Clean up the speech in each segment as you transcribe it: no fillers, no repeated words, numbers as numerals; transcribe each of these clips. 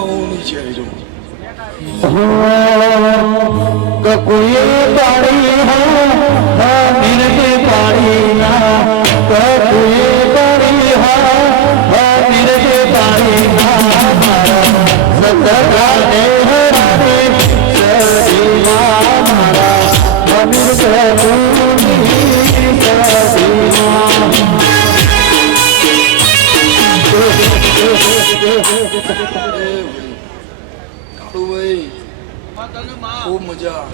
હોની છે જો કકુએ પાડી હા મિરતે પાડી ના કકુએ પાડી હા મિરતે પાડી ના મારા સતરાને હરાને સદીમાં મારા અમીર સદુની સદીમાં કાળુભાઈ ખૂબ મજા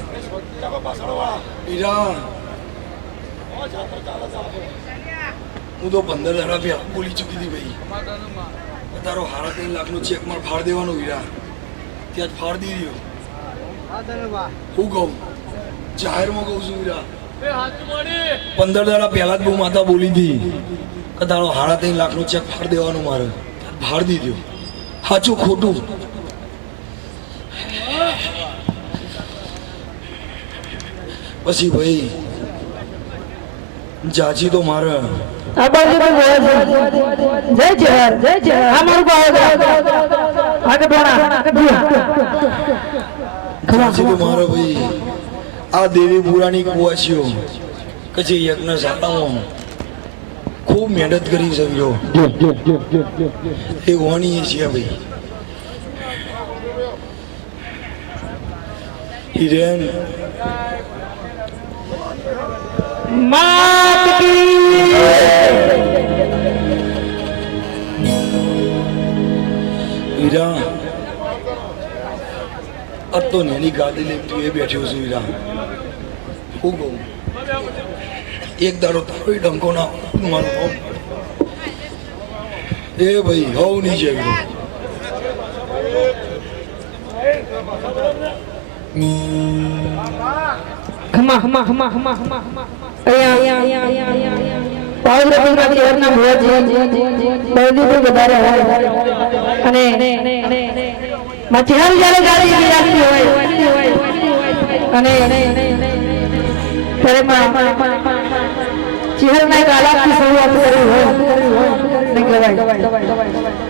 ઈરાન હું તો 15 દાડા પહેલા બોલી ચૂકી હતી ભાઈ તારો 3.5 લાખનો ચેક મારે ફાડ દેવાનો હીરા ત્યાં જ ફાડ દીધો હું કહું જાહેરમાં કહું છું હીરા 15 દાડા પહેલા જ બહુ માતા બોલી હતી કે તારો 3.5 લાખનો ચેક ફાડ દેવાનો મારે ફાડ દીધો સાચું ખોટું પછી ભાઈ જાજી તો મારે જય જય અમારું જાજી તો મારે ભાઈ આ દેવી પુરાની કુવાસીઓ કે જે યજ્ઞ શાળામાં ખૂબ મહેનત કરી શક્યો એ હોની છે ભાઈ હિરેન માત કી હીરા અત્તો નેની ગાદી લઈને તું એ બેઠ્યો છું હીરા હું કહું એક દાડો તારો ડંકો ના મારું હોમ એ ભાઈ હવ નહીં છે ખમા ખમા ખમા ખમા ખમા અહીંયા પાવરપુરના ચેરના ભોજી બધી વધારે હોય અને મચિહાર જ્યારે ગાડી બિરાજતી હોય અને ત્યારે ચિહરના એક આલાપથી શરૂઆત કરી હોય ને કહેવાય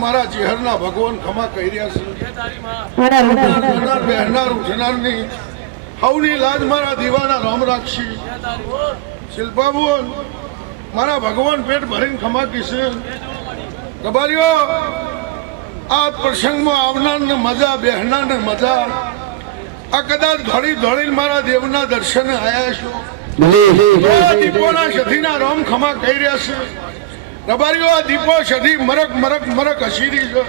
મારા ચહેરના ભગવાન ખમા કહી રહ્યા છે ઉઠનારની હવની લાજ મારા દીવાના રામ રાખશી શિલ્પાબુન મારા ભગવાન પેટ ભરીને ખમા કીશે ગબારીઓ આ પ્રસંગમાં આવનારને મજા બેહનારને મજા આ કદાચ ધોળી ધોળીને મારા દેવના દર્શને આવ્યા છો દીપોના સધીના રામ ખમા કહી રહ્યા છે રબારીઓ આ દીપો સધી મરક મરક મરક હસીરી છે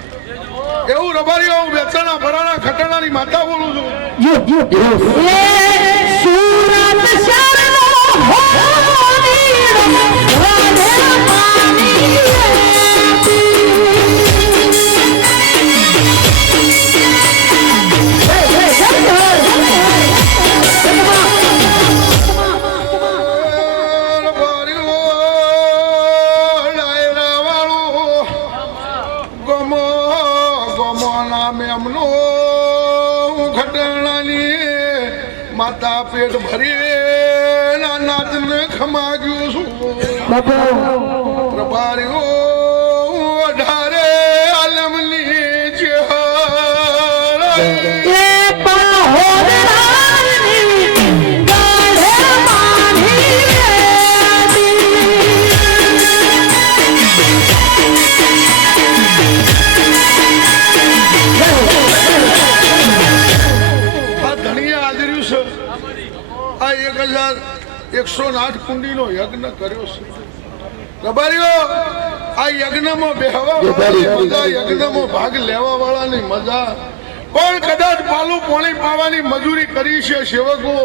એવું રબારીઓ હું વેચાણા ભરાણા ખટાણાની માતા બોલું માતા પેટ ભરી નાચને ખમાગ્યું છું રબારીઓ અઢારે આલમની 108 કુંડીનો યજ્ઞ કર્યો છે. રબારીઓ, આ યજ્ઞમાં બેહવા વાળાની મજા, યજ્ઞમાં ભાગ લેવા વાળાની મજા, પણ કદાચ પાલું પાણી પાવાની મજૂરી કરી છે સેવકો,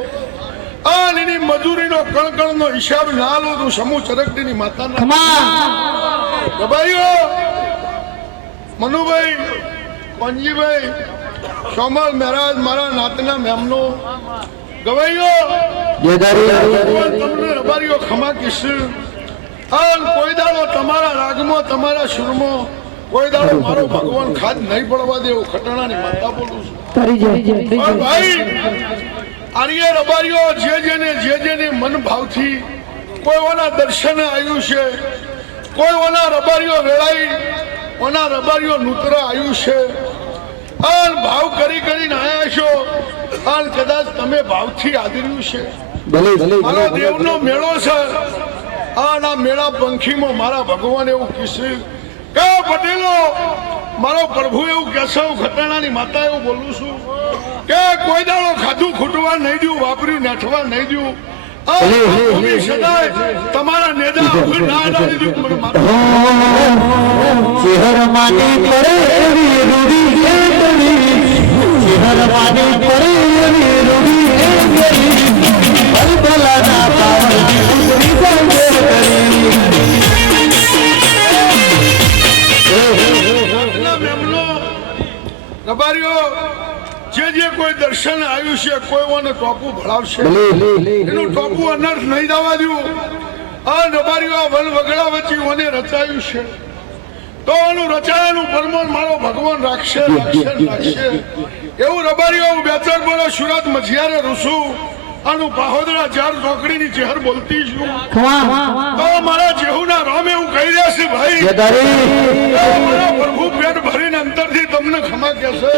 અને એની મજૂરીનો કણકણનો હિસાબ ના લો તો સમૂહ ચરકડીની માતાના રબારીઓ, મનુભાઈ, પંજીભાઈ, સોમલ મહારાજ, મારા નાતના મેમનો ગવાઈઓ, તમને રબારીઓ ખમા કીશ. કોઈ દાડો તમારા રાગમાં, તમારા સુરમાં કોઈ દાડો મારો ભગવાન ખાદ નહીં પડવા દે એવું ખટાણાની માતા બોલું છું. પણ ભાઈ આર્ય રબારીઓ, જે જેને મન ભાવથી કોઈઓના દર્શન આવ્યું છે, કોઈઓના રબારીઓ વેળાઈ, ઓના રબારીઓ નૂતર આવ્યું છે, અને ભાવ કરીને આયા છો, અને કદાચ તમે ભાવથી આદર્યું છે. મારો દેવનો મેળો છે, અને આ મેળા પંખીમાં મારા ભગવાન એવું કીધું કે પટેલો, મારો પ્રભુ એવું કહેશે, ખટાણાની માતા એવું બોલું છું કે કોઈ દાડો ખાધું ખૂટવા નહીં દઉં, વાપર્યું નાઠવા નહીં દઉં, સદાય તમારા નેજા ના અડાડી દઉં. ચહેર માની પડે એવી રૂડી એ ગળી, ચહેર માની પડે એવી રૂડી એ ગળી, ભલભલાના પાવરની ઉતરી જાય રબારીઓ, જે કોઈ દર્શન આવ્યું છે, કોઈ ટોપું ભળાવશે, એનું ટોપું અનર્થ નહીં જવા દઉં. આ રબારીઓ વન વગડા વચ્ચે મને રચાયું છે, તો એનું રચાયાનું પરમાણ મારો ભગવાન રાખશે. એવું રબારીઓ, હું 2-4 વર્ષ સુરત મજિયારે રૂસું, આનું પાહોદરા 4 ચોકડીની ચહેર બોલતી છું, તો મારા જેહુના રામ એવું કહી રહ્યા છે ભાઈ, મારા પ્રભુ પેટ ભરીને અંતરથી તમને ખમા કહેશે.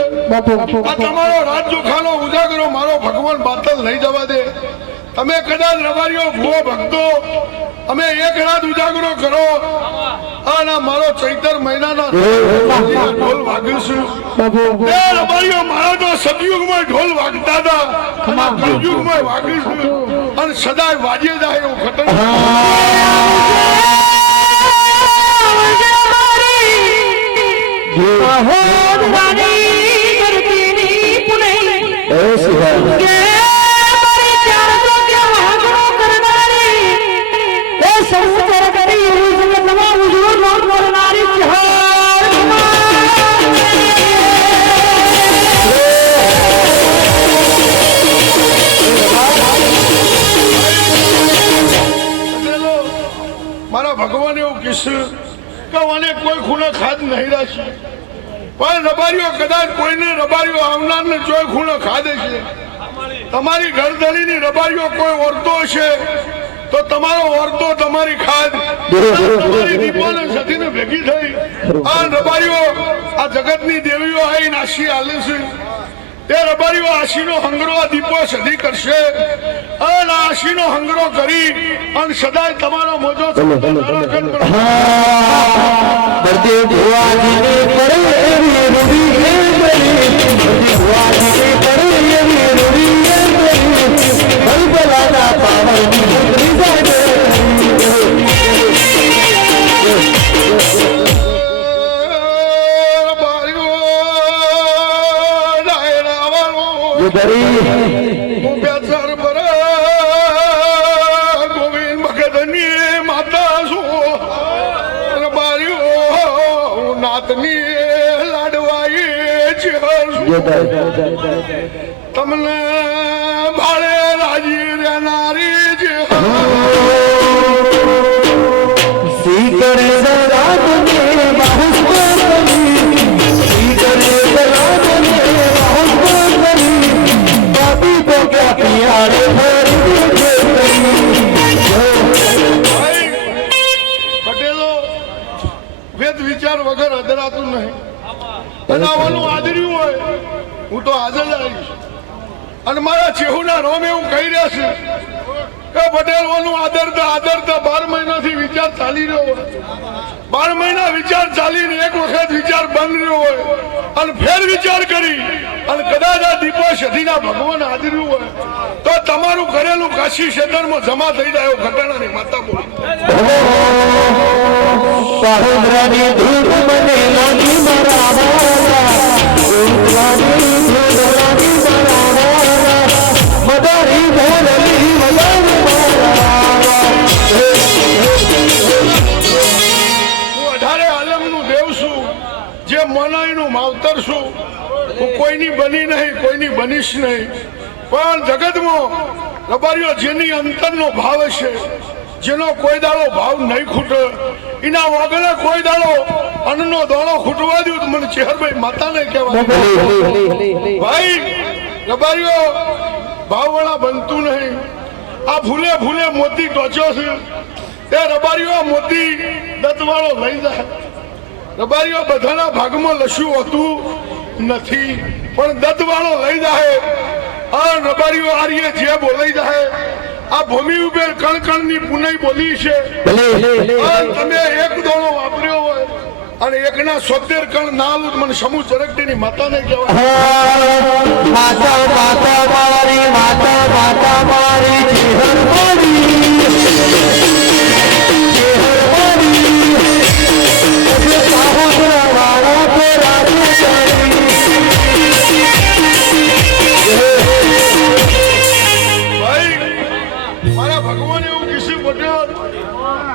આ તમારો રાજ જોખાનો ઉજાગરો મારો ભગવાન બાતલ નહીં જવા દે. તમે કદાચ રબારીઓ ભૂવો ભક્તો, અમે એક રાત ઉજાગરો કરો, અને મારો ચૈતર મહિનાના ઢોલ વાગીશું. રબારીઓ, મારા તો સતયુગમાં ઢોલ વાગતા હતા, કલયુગમાં વાગીશું, અને સદાય વાજે જાય એવું મારા ભગવાન એવું કહેશે કે મને કોઈ ખૂણે ખાદ નહીં રાખી, પણ રબારીઓ કદાચ કોઈને રબારીઓ આવનારને જોઈ ખૂણે ખાધે છે. તમારી ઘરધણીની રબારીઓ કોઈ ઓરતો છે તો તમારો ઓરતો તમારી ખાદ, તમારી દીપોને સતીને ભેગી થઈ, આ રબારીઓ આ જગતની દેવીઓ આવી નાસી હાલે છે. તે રબારીઓ આશીનો હંગરો આ દીપો સદી કરશે, અને આશીનો હંગરો કરી અને સદાય તમારો મોજો ગોવિંદ ભગતની માતા છું, રબારીઓ નાતની લાડવાઈ છે, તમને ભાડે રાજી રહેનારી છે. પટેલો, વેદ વિચાર વગર અધરાતું નહીં. બનાવવાનું આદર્યું હોય હું તો હાજર આવીશ. અને મારા ચેહુના રોમ એવું કહી રહ્યા છે કે પટેલોનું આદરતા 12 મહિનાથી વિચાર વિચાર ચાલી રહ્યો હોય, 12 મહિના વિચાર ચાલીને એક વખત વિચાર બંધ રહ્યો હોય અને ફેર વિચાર કરી અને કદાચ આ દીપો સધીના ભગવાન હાજર્યું હોય તો તમારું કરેલું કાશી ક્ષેત્રમાં જમા થઈ જાય એવું ઘટનાની માતા બોલ. સહોદરાની ધૂળ મને લાગી મારા મદારી ભોલની હું 18 આલમનું દેવ છું, જે મનાઈનું માવતર છું. હું કોઈની બની નહીં, કોઈની બનીશ નહીં, પણ જગતમાં રબારીઓ જેની અંતરનો ભાવ હશે, જેનો કોઈ દાડો ભાવ નહીં ખૂટે, એના વગર કોઈ દાડો અન્નનો દાણો ખૂટવા દઉં તો મને ચેહરભાઈ માતાને કહેવાય. ભાઈ રબારીઓ ભાવવાળા બનતું નહીં. આ ફૂલે ફૂલે મોતી ટોચ્યો છે, એ રબારીઓ મોતી દત્તવાળો લઈ જાય. રબારીઓ બધાના ભાગમાં લસ્યું હોતું નથી, પણ દત્તવાળો લઈ જાય. આ રબારીઓ આર્ય જે બોલાઈ જાય, આ ભૂમિ ઉપર કણકણની પુનઈ બોલી છે. તમે એક દોણો વાપર્યો હોય અને એકના 70 કણ ના આલું મને સમૂહ ચરકટીની માતાને કહેવાય. માતા માતા મારી માતા માતા મારી ચેહર મારી મારા ભગવાન એવું કીધું પટેલ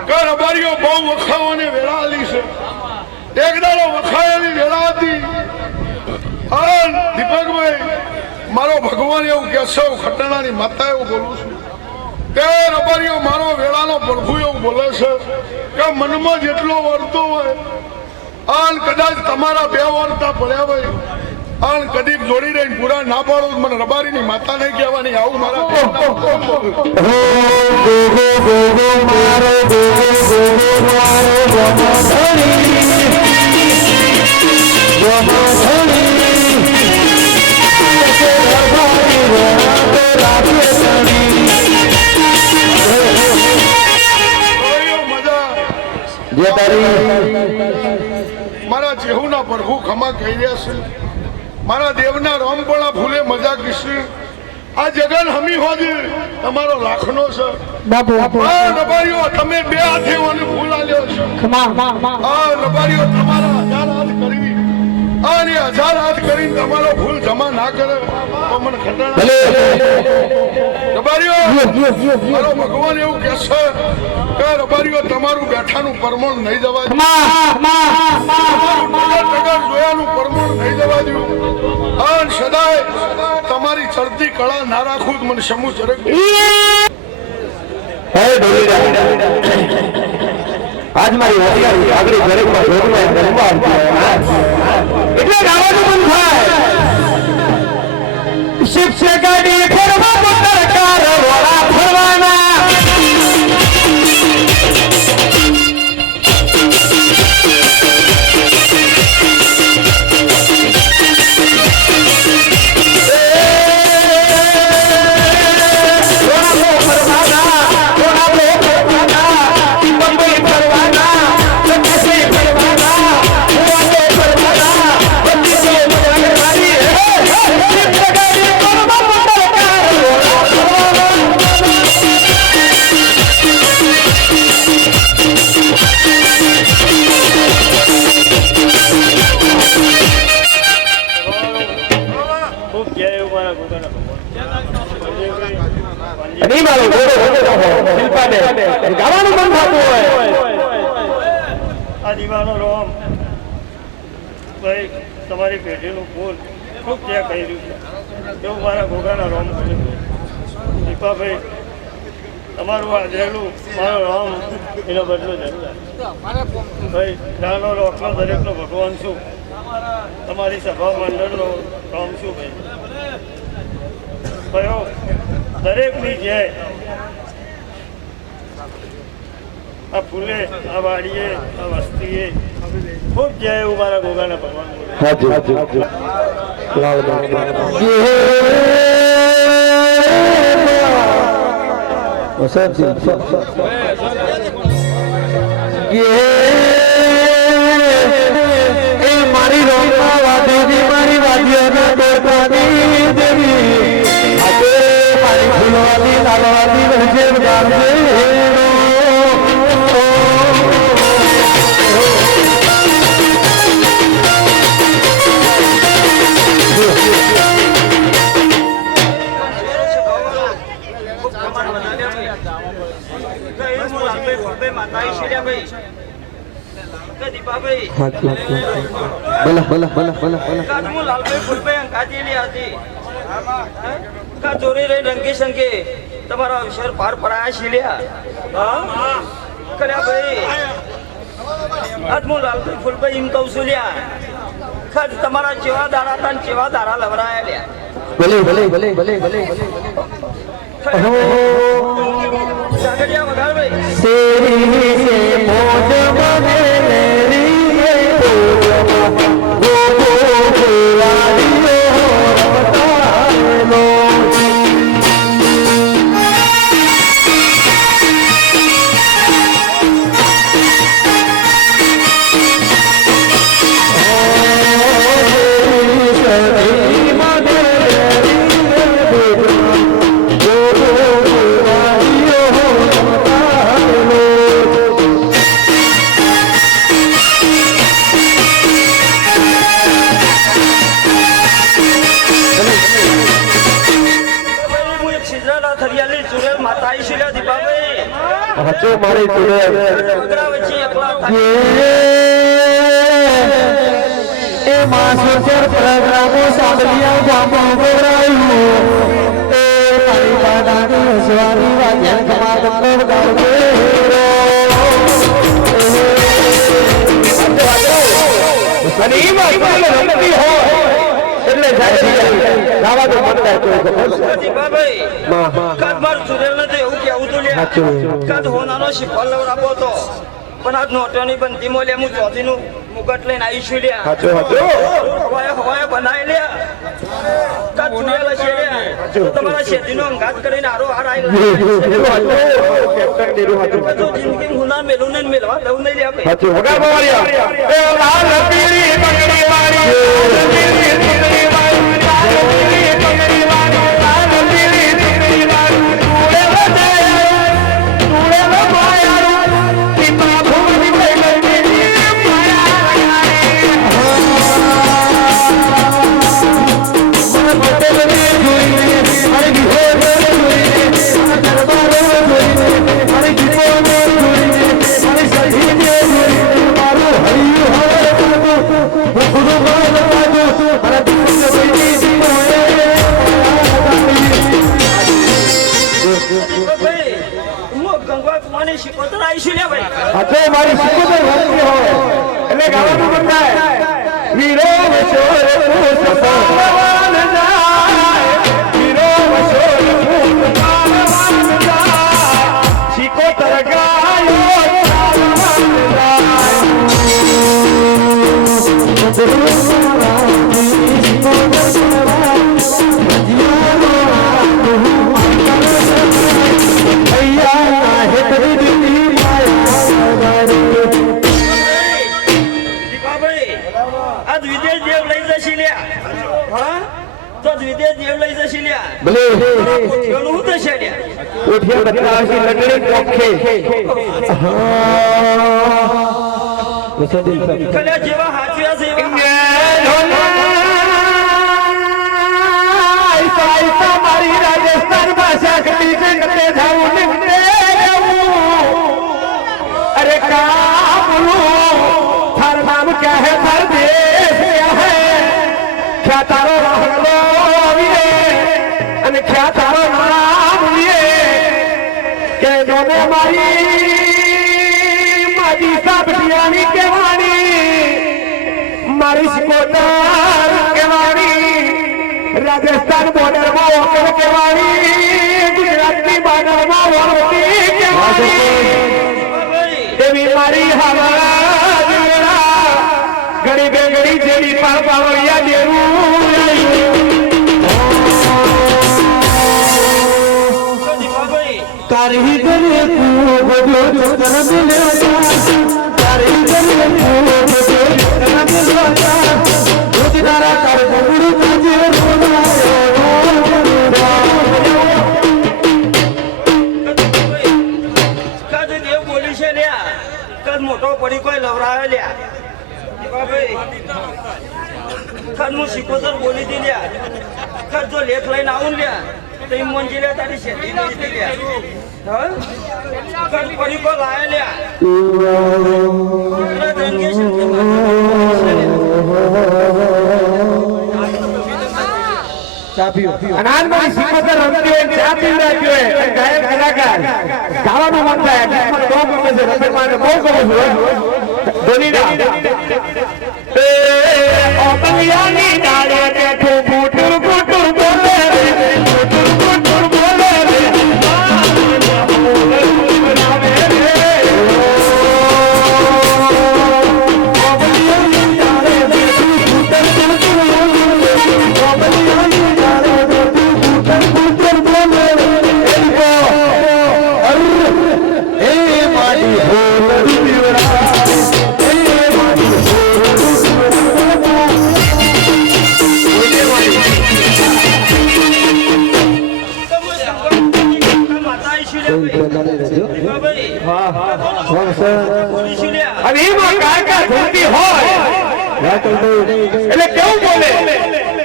કે રબારીઓ બહુ વખાવાની વેળા આલી છે. એક દાડો વખાયેલી વેળા હતી. દીપકભાઈ મારો ભગવાન એવું કે છે, ખટણાની માતા એવું બોલું છું કે રબારીઓ મારો વેળાનો પ્રભુ એવું બોલે છે કે મનમાં જેટલો વર્તો હોય અને કદાચ તમારા 2 વર્તા પડ્યા હોય અને કદીક જોડી રહીને પૂરા ના પાડો મને રબારીની માતા નહીં કહેવાની. આવું મારા મારા જેહુના પ્રભુ ખમા કહી રહ્યા છે. મારા દેવના રોમપણા ફૂલે મજા કીશું. આ જગન હમી હોજ તમારો લાખનો છે. રબારીઓ તમે 2 હાથે મને ફૂલ આલ્યો છે. રબારીઓ તમારા 1000 હાથ કરી અને 1000 હાથ કરીને તમારો ફૂલ જમા ના કરે તો મને ખટણા. રબારીઓ મારો ભગવાન એવું કહે છે કે રબારીઓ તમારું બેઠાનું પરમણ નહીં જવા દે, જોયાનું પરમણ નહીં જવા દઉં અને સદાય તમારી ચડતી કળા ના રાખું મને સમૂહ ચરક. આજ મારી હોશિયારી આગળ દરેકમાં જોડવા દરબાર એટલે ગાવાનું મન થાય. શિક્ષકાની ફરવા પત્રકાર વાળા ફરવાના ગાવાનું મન થતું હોય. આ દીવાનો રોમ ભાઈ તમારી પેઢીનું ફૂલ ખૂબ ત્યાં કહી રહ્યું છે એવું મારા ગોગાના રોમ કહ્યું. દીપાભાઈ તમારું આ રહેલું મારો રોમ એનો બદલો જરૂર. ભાઈ નાનો રોકનો દરેકનો ભગવાન છું, તમારી સભા મંડળનો રોમ છું. ભાઈ દરેકની જય આ ફૂલે આ વાડીએ આ વસ્તીએ ખૂબ જય એવું મારા ગોગાના ભગવાન. એ મારી રોમા વાદેવી મારી વાદ્યના દોરવાની દેવી આજે મારી ફૂલવાદી લાલવાદી વચ્ચે ગાજે તમારા અવસર પાર પડાયા શીલ્યા કર્યા ભાઈ આજ હું લાલભાઈ ફૂલભાઈ એમ કહું છું લ્યા ખત તમારા જેવા દાડા હતા જેવા દાડા લવરાયા લ્યા ભલે ભલે ભલે ભલે ભલે જાગડિયા વગાડ ભાઈ સેરી સે મોજ મને લેરી મોજ ગો ગો વાડીઓ રમતાનો હાચો મારી જોડે એ માસોસર પ્રોગ્રામો સાંભળ્યા ગામો ગોરાયું એ મારી દાદાની હસવાની વાગ્યા કમાતો ગાવજો અને ઈ વાત રમતી હોય એટલે ગાવા તો મનતા તો ભાઈ કાદ માર સુરેલ ને એવું કેવું તો લે કાદ હોનાનો શિફળ લવરાપો તો પણ આજ નોટોની બંધી મોલે હું ચોથી નું મુગટ લઈને આવીશું લ્યા હાચો હાચો હવાએ બનાવી લે કાદ સુરેલ છે લે તમારા શેતીનો અંગાત કરીને આરો હાર આવી કેપ્ટન દેરો હાચો તો જિંદગી હુના મેલું ને મેલવા દઉં નહીં લે આપણે હાચો વગા બોવારિયા એ લાલ પીળી પગડી મારી લાલ પીળી પગડી મારી લાલ પીળી પગડી મારી લાલ પીળી પગડી મારી તુડે વદે તુડે વમાયા તીપા ભૂમિ મેલની માયા મન બદલને જોઈને મારી ઘોર જોઈને દરબાર જોઈને મારી જીવો જોઈને મારી સહી જોઈને મારું હૈયું હવે ભૂખડું માર બાજુ મારા દિલ જોઈને ભાઈ હું ગંગા કુમારની શિકોતર આવીશું લે ભાઈ હાચો મારી શિકોતર વાંચી હોય એટલે ગાવાનું બંધાય વીરો વસોર પૂછ જાય વીરો વસોર પૂછ જાય શિકોતર ગાયો જેવા હાથિયા છે મારી રાજસ્થાન ભાષા કટી કરતે જાઉં अरे क्या बोलूं थार नाम क्या है थार देश क्या है क्या तारो रहलो वीरे અને क्या तारो नाम वीरे के दोने मारी साबटियानी केवानी मारी सिकोतर केवानी રાજસ્થાન બોર્ડર માં વોકર કેવાણી ગુજરાતની બોર્ડર માં વોરતી કેવાણી એવી મારી હવા ઘડી બે ઘડી જેવી પાવળિયા દેવું તારી કરે તું બધો ચક્ર મિલ્યો બોલી છે લ્યા કદ મોટો પડી કોઈ લવરાયો લ્યા ભાઈ કદ હું શીખોતર બોલી દી લ્યા કદ જો લેખ લઈને આવું લ્યા તો એ મંજી લે તારી શેતી નહીં દી લ્યા હા કદ પડી કોઈ લાયા લ્યા રંગે છે ચા પીઓ અનાજમાં શીખોતર રમતી હોય ચા પી રાખ્યો હોય ગાયક કલાકાર ગાવાનું મન થાય ગીતમાં તો ગમે છે રમતમાં બહુ ગમે છે ધોનીના એ ઓપલિયાની ડાળે બેઠો ગુટુર ગુટુર બોલે રે ગુટુર ગુટુર બોલે રે અને એમાં કાકા ધોતી હોય એટલે કેવું બોલે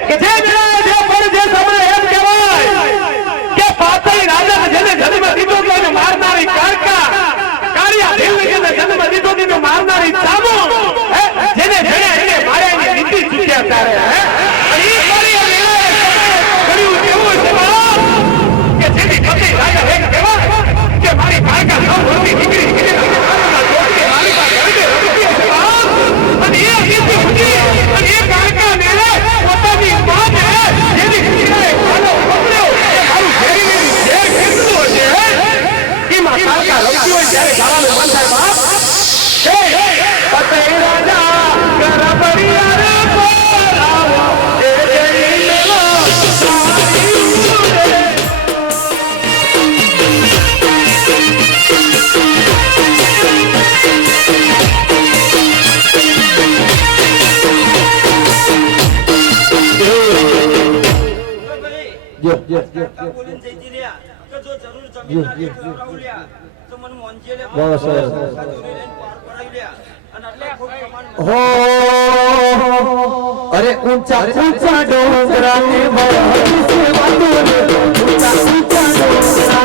કે જે જણા જે પર જે સમય એમ કહેવાય કે પાતળી રાજા જેને જન્મ દીધો તેને મારનારી કાકા કાળિયા ભીલ જેને જન્મ દીધો તેને મારનારી ચામો જેને જેને એને માર્યાની નીતિ ચૂક્યા તારે અને ઈ કાળિયા મેળાએ કર્યું કેવું છે કે જેની પતિ રાજા એમ કહેવાય કે મારી કાકા ન હોતી દીકરી अरे ऊंचा ऊंचा डोंगरा ने ऊंचा ऊंचा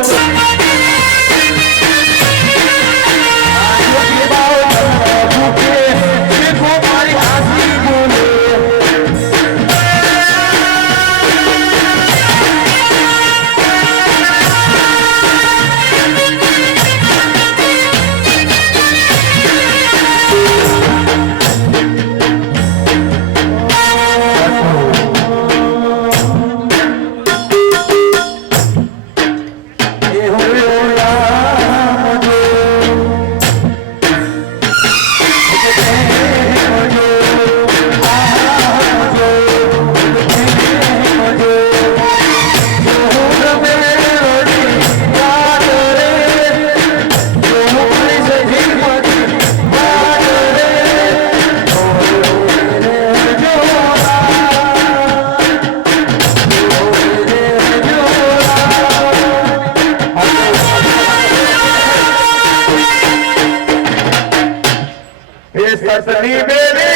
ससनी बेली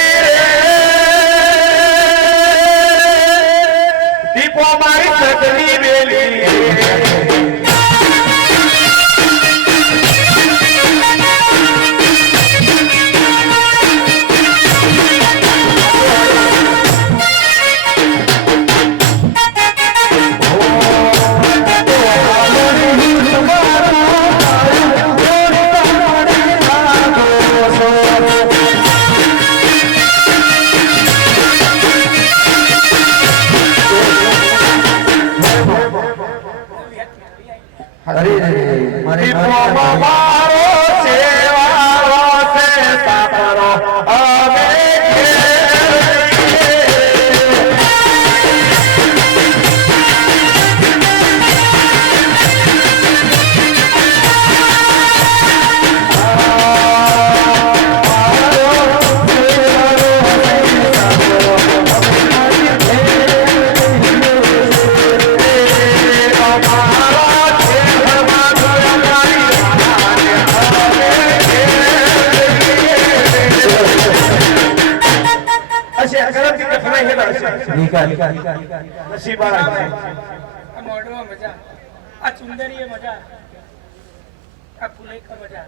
दीपो मारी ससनी बेली નિકાલ નસીબાળા છે. આ મોઢમાં મજા, આ ચુંદરીએ મજા, આ ફુલેકા મજા,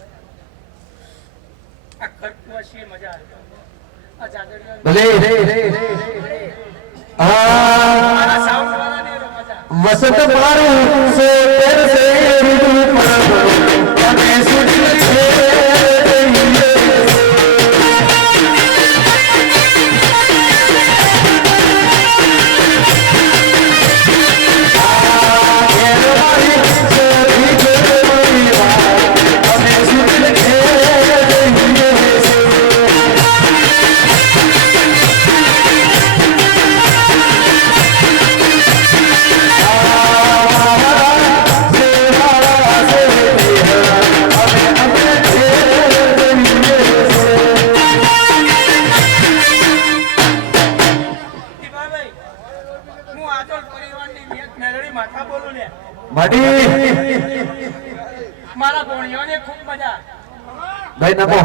આ ખરકવાશીએ મજા, આ જાગરીઓ ભલે મારા સાઉન્ડ વાળાને મજા. વસંત મારું સો તેર સે ઋતુ પર તમે સુધીર છે દીપાભાઈ, હું આદોલ પરિવારની વેદ મેલડી માથા બોલું લે. માડી મારા ભોણિયોને ખૂબ મજા. ભાઈ નમો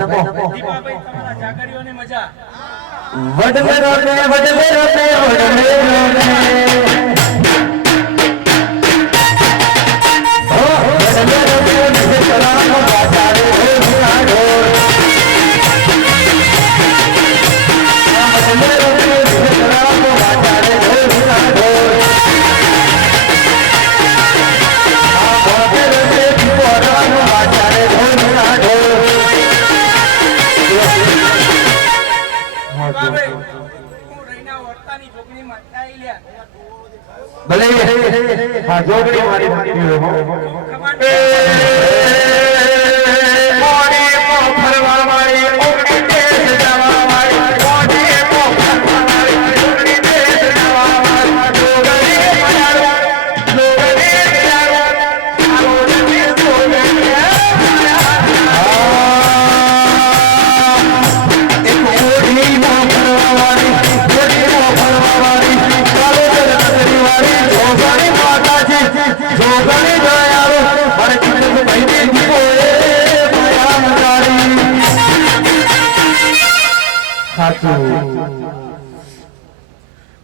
દીપાભાઈ, તમારા જાગરીઓને મજા. વડલે રોને વડલે રોને વડલે રોને ઓ વડલે રોને નિજે તરાનો બાજારે હો સુનાડો વડલે રોને નિજે તરાનો બાજારે હો સુનાડો આ વડલે રોને દીપોરાનો બાજારે હો સુનાડો દીપાભાઈ, હું રહીના વર્તાની જોગણી માથા આઈ લ્યા. ભલે હા જોગણી મારી દીકરીઓ ખબર ફરવા વાળી ઓગણી દેશ જવા વાળી મોઢે ફરવા વાળી ઓગણી દેશ જવા વાળી જોગણી મજારો જોગણી મજારો આલો જતી જોગણી એક ઓઢી નો ફરવા વાળી ઓઢી નો ફરવા વાળી ચાલો જગતની વાળી જોગણી માતાજી જોગણી દયાળો મારે ચિંતન ભાઈ દીવો એ માયા મજારી સાચું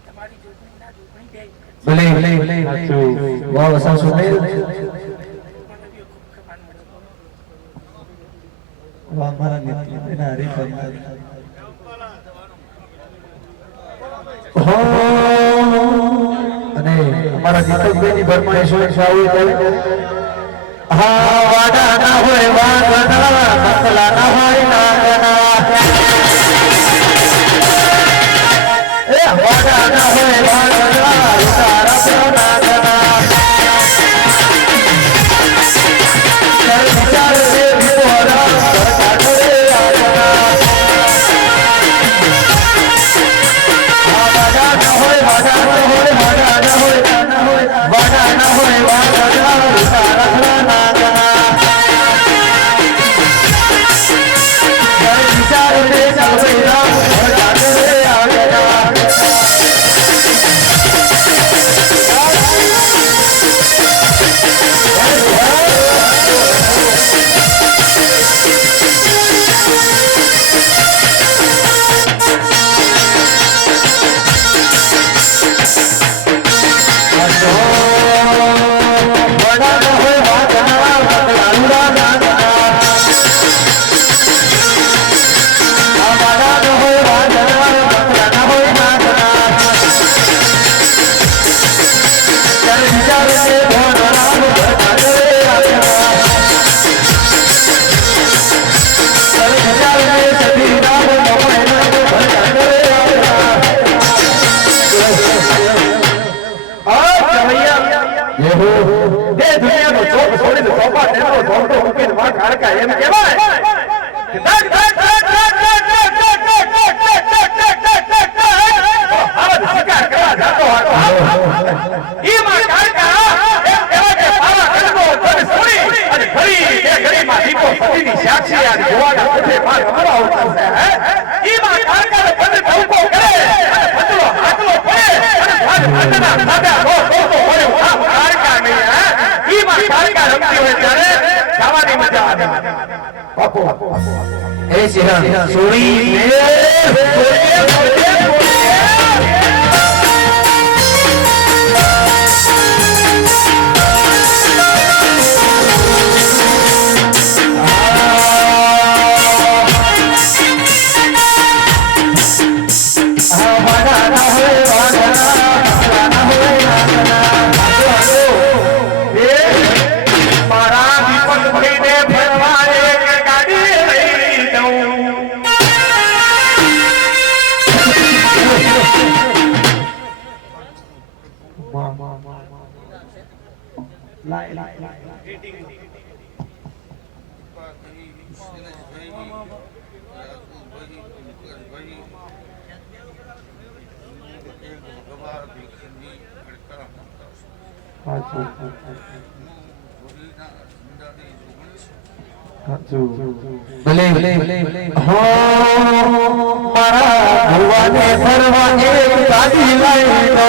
તમારી જોગણી ના જોગણી બે ભલે ભલે સાચું વાહ વસા સુમેલ મને બી ખૂબ ખબર મળી. વાહ મારા નિત્ય એના હરીફાઈ અને અમારા દીપકભાઈની ભરમાઈશ હોય છે આવું ત્યારે હા વાડા ના હોય વાગના મસલા ના હોય નાગના એ વાડા ના હોય વાગના તારા પ્રો નાગના ચાલ વિચાર રે વિપોરા કરતા કરે આગના વાડા ના હોય વાડા ના હોય વાડા ના હોય વાડા ના હોય વાગના તારા પ્રો નાગના ચાલ વિચાર રે ચાલવેરા કરતા કરે આગના વડા ન હોય વાગના બકલાલુડા નાગના આ વડા ન હોય વાગના બકલા ન હોય નાગના ચાલ વિચાર છે ભોળાનો ભટા કરે આગના ચાલ વિચાર છે સતીરામ મોબાઈલ ભટા કરે આગના ये हो दे दुनिया को चौक छोड़ी तो चौपा टेनो चौको उनके मां काड़का एम केवाय कि धक धक धक धक आवाज शिकार કરવા જાતો હતો ઈ માં કાડકા એમ કેવા કે પાવા કડકો તને છોડી અને ઘડી એ ઘડીમાં દીપો સતીની સાક્ષી આ જોવાના પૂછે માં કમરો આવતો છે હે ઈ માં કાડકા ને બંધ ધવકો કરે બદલો હાકલો પડે અને ભાગ ભાગના સાદા રો તો હોય આ કાડકા નહીં હે ઈ માં કાડકા રમતી હોય ત્યારે ગાવાની મજા આવે બાપુ એ સિંહ સોરી ભલે હો મારા ભગવાને ફરવા એક ગાડી લાવી દો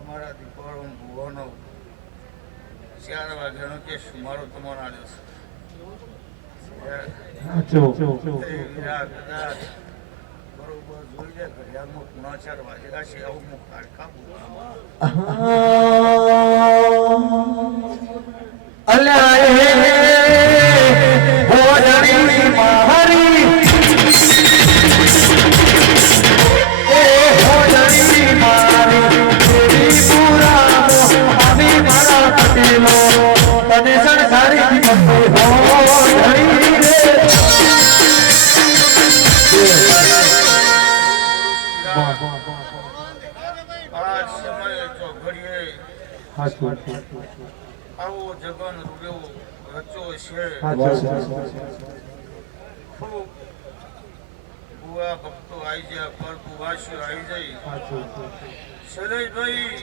અમારા દીકરો ભુવાનો 4 વાગ્યાનો કેસ મારો તમારો આવ્યો છે બરોબર જોઈ જાય ઘડિયાળમાં 4:30 વાગેલા છે આવું હું કાઢકા આ સમયે ચોઘડીએ આવો જગન રૂડ્યો રચો છે ખૂબ બુઆ ભક્તો આવી જાય પર બુવાસીઓ આવી જાય શૈલેષભાઈ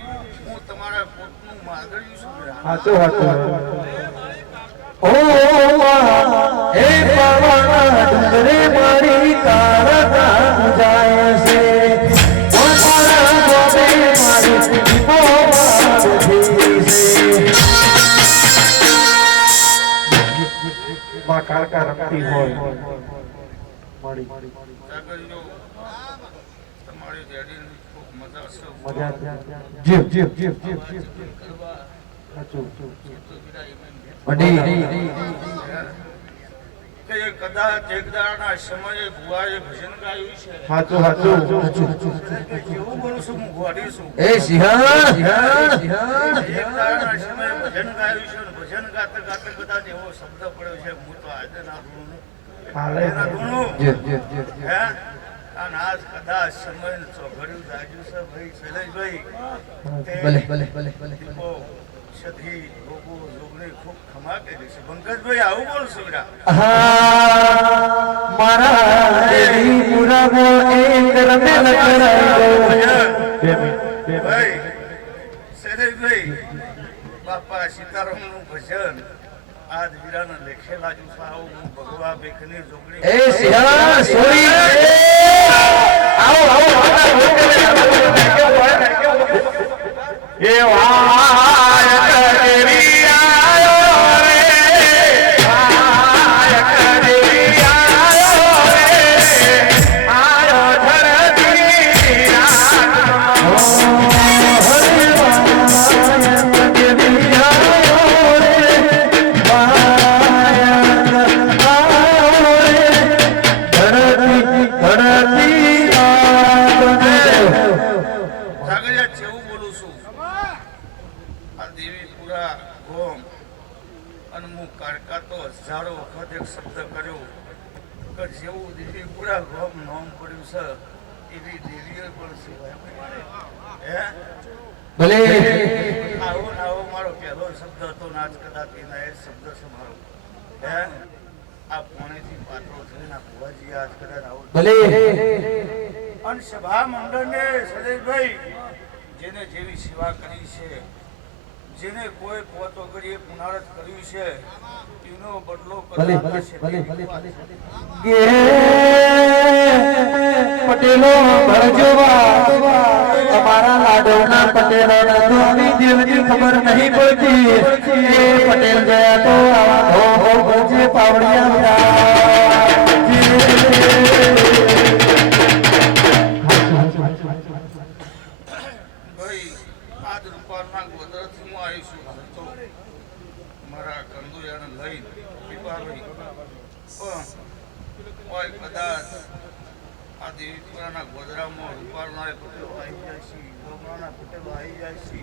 હું તમારા પોતનું માગણ્યું છું ઓ હે પવન ડુંગરે મારી કાળકા જાય છે ઓ મારા ગોબે મારી દીપો મારથી છે માં કાળકા રમતી હોય મારી જાગરજો તમારી ડેડીની ખૂબ મજા છે જીવ કે કદાચ એક દાડાના સમયે બુઆએ ભજન ગાયું છે કેવું બોલું છું હું ગોડી છું એ સિંહણ એક દાડાના સમયે ભજન ગાયું છે અને ભજન ગાતા ગાતા કદાચ એવો શબ્દ પડ્યો છે હું તો આજે ના ધૂણું હે અને આજ કદાચ સમય ચોઘડ્યું જાગ્યું છે ભાઈ શૈલેષભાઈ દીપો સધી ગોગો જોગણી ખૂબ ખમા કરી છે પંકજભાઈ આવું બોલશું મારા દેવી પુરાવો એક રમેલ કરાયો ભાઈ શૈલેષભાઈ બાપા સીતારામનું ભજન આજ વીરાના લેખે લાગ્યું છે આવું હું ભગવા બેખની જોગણી એ સિંહણ સોરી આવો એ વાય કરી આયો રે વાય કરી આયો રે આયો ધરતી ઓ હરે વાય કરી આયો રે વાય આયો રે ધરતી જાગરિયા જેવું બોલું છું આ દેવીપુરા ગોમ અને હું કાળકા તો હજારો વખત એક શબ્દ કર્યો કે જેવું દેવીપુરા ગોમ નામ પડ્યું છે એવી દેવીઓ પણ સેવાય હે ભલે આવો ને આવો મારો પહેલો શબ્દ હતો નાચ કદાચ એના એ શબ્દ છે મારો હે આ પોણેથી પાત્રો થઈને આ ભુવાજી આજ કદાચ આવો ભલે અને સભા મંડળને શૈલેષભાઈ જેને જેવી સેવા કરી છે જેને કોઈ પોત વગર એ પુનારત કર્યું છે એનો બદલો ભલે કરવા ભલે છે. ભલે ભલે ગે પટેલો ભરજવા અમારા લાડોના પટેલો ધોની દેવની ખબર નહીં પડતી એ પટેલ ગયા તો આવા ધો ધો ભરજે ભાઈ આજ રૂપારના ગોદરથી હું આવીશું તો મારા કંદુયાને લઈને પીપાભાઈ પણ કોઈ કદાચ આ દેવીપુરાના ગોદરામાં રૂપારના પટેલો આવી જાય છે ગોમડાના પટેલો આવી જાય છે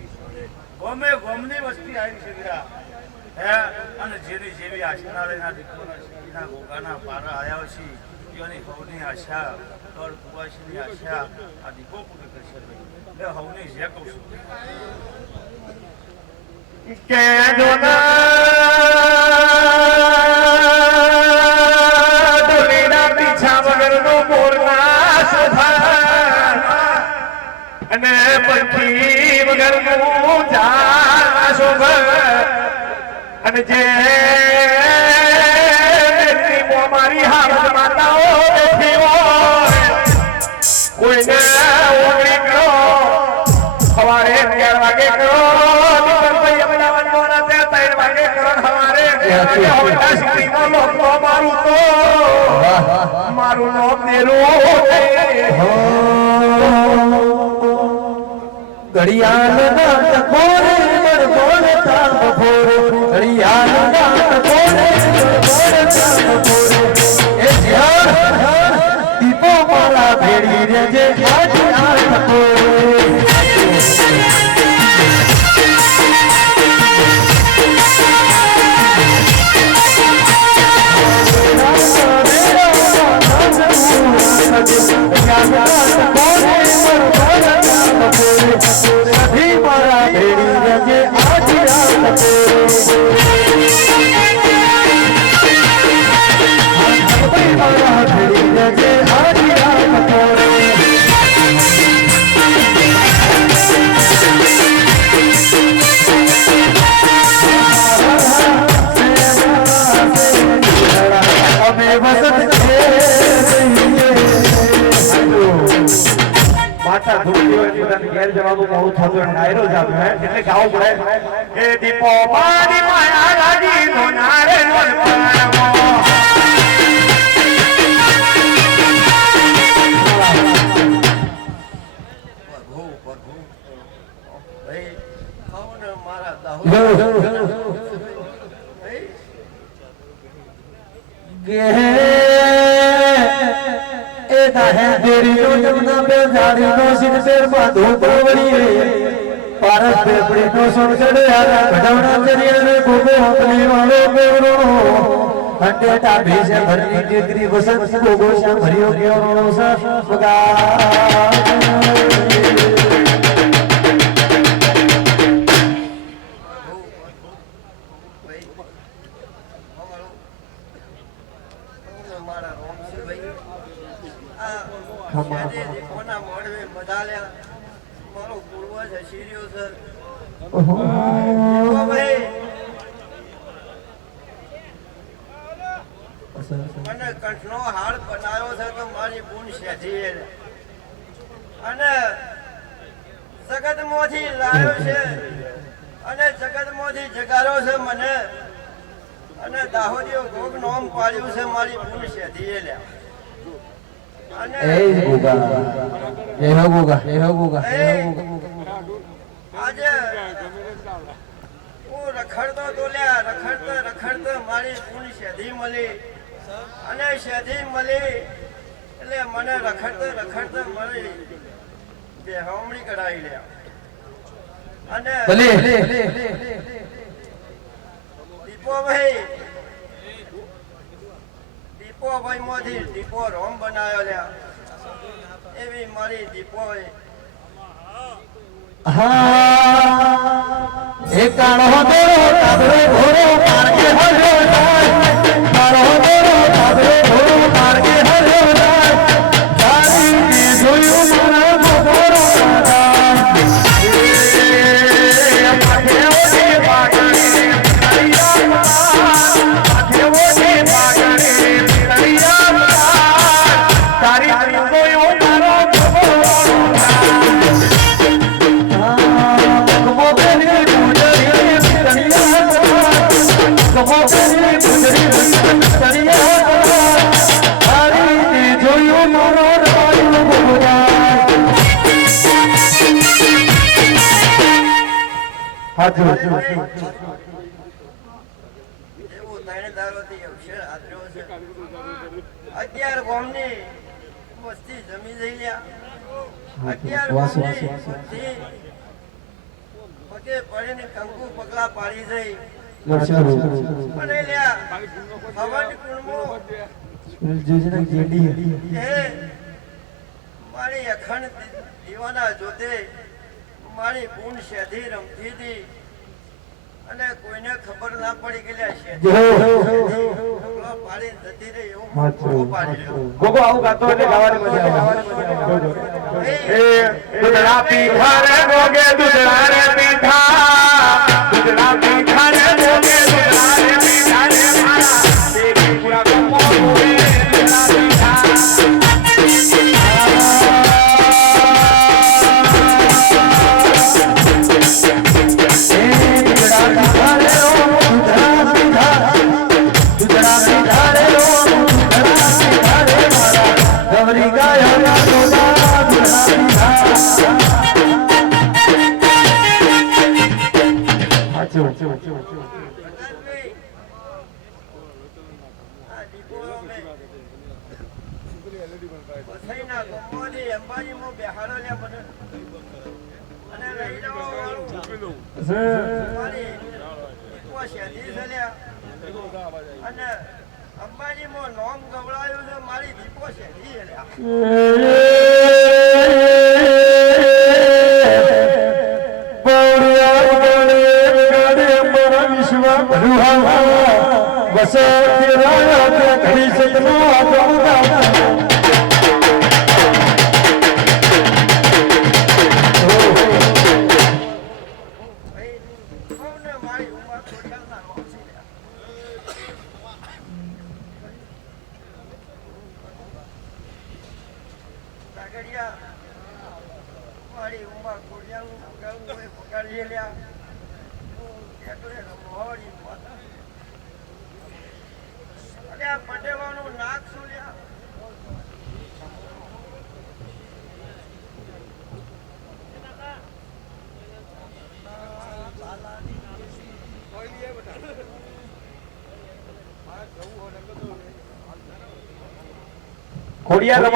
ગમે ગમની વસ્તી આવી છે વીરા હે અને જેની જેવી આશનાલયના દીકરોના શક્તિના ગોગાના પારા આવ્યા છે એની હવની આશા કર કુવાસીની આશા આ દીપો પૂરી કરશે ભાઈ એ હવની જે કહું છું કે જોના ડોલીના પીછા વગરનો મોરના શોભા અને પંખી વગરનું જા શોભા અને જે મારી હાલત માતાઓ બેઠી હોય કોઈને ઓગળી કરો સવારે 11 વાગે કરો દીપકભાઈ અમદાવાદ મોરા 3 વાગે કરો સવારે 11 વાગે સિટીમાં લોકો મારું નામ દેરું ઘડિયાળ ના ટકોરે ગોળ તામ ભોરે ઘડિયાળ ના ટકોરે ગોળ તામ ભોરે એ જ્યાં દીપો મારા ભેડી રેજે આજ આ ટકોરે માતા ધૂળતી હોય પોતાને ઘેર જવાનું મોડું થતું હોય ડાયરો જ આપ્યો હે એટલે ગાવું પડે એ દીપો મારી માયા લાગી નો નારે લોલ પામો ભાઈ ખાઓ ને મારા દાહો એ દાહે દેરી નો જમના બે ગાડી નો સિર પેર માં ધૂપ વળી પારસ પેપડી નો સોન ચડ્યા ઘડવણા ચરિયા ને ગોગો હકલી વાળો ગોરો હંડેટા ભેસે ભરની દીકરી વસંત ગોગો શ્યામ ભર્યો કેવરો સસ બગા કોના મોડવે બધાલ્યા મારો પૂર્વજ હસીર્યો સર ભાઈ મને કંઠનો હાડ બનાવ્યો છે તો મારી બૂન શેઠીએ અને જગતમાંથી લાવ્યો છે અને જગતમાંથી જગાડ્યો છે મને અને દાહોદીઓ ગોગ નોમ પાડ્યું છે મારી બૂન શેઠીએ લ્યા એ ગોગા આજે હું રખડતો દોલ્યા રખડતો મારી પૂરી શેધી મળી અને શેધી મળી એટલે મને રખડતો મળી બેહમણી કરાવી લ્યા અને દીપોભાઈ માંથી દીપો રોમ બનાવ્યો લ્યા એવી મારી દીપો એકાણો દેરો તાબરે ઘોરો માર્ગે હર્યો જાય તારો દેરો તાબરે ઘોરો માર્ગે હર્યો જાય તારી જોયું મારા ગોરો રાજા એ માથે ઓછી એવું ત્રણેદારોથી અક્ષર આદર્યો છે 11 ગામની વસ્તી જમી જઈ લ્યા 11 ગામની વસ્તી પગે પડીને કંકુ પગલા પાડી જઈ પણ લ્યા હવન કુળમો મારી અખંડ દીવાના જોતે મારી પૂર્ણ શેધી રમતી હતી અને કોઈને ખબર ના પડી ગયેલા છે પાડી જતી રહી એવું ગોગો આવું ગાતો એટલે ગાવાની મજા આવે એ દુધડા પીઠા રે ગોગે દુધડા રે પીઠા દુધડા પીઠા રે ગોગે દુધડા રે પીઠા રે મારા દેવી પૂરા ગમો ગોગે દુધડા પીઠા અને અંબાજીમાં નોમ ગવડાયું છે મારી દીપો છે મારી ઉમર છોડ્યા મારી ઉમર છોડ્યા પકડી લ્યા પટેવાનું નાક શું લ્યા ખોડિયા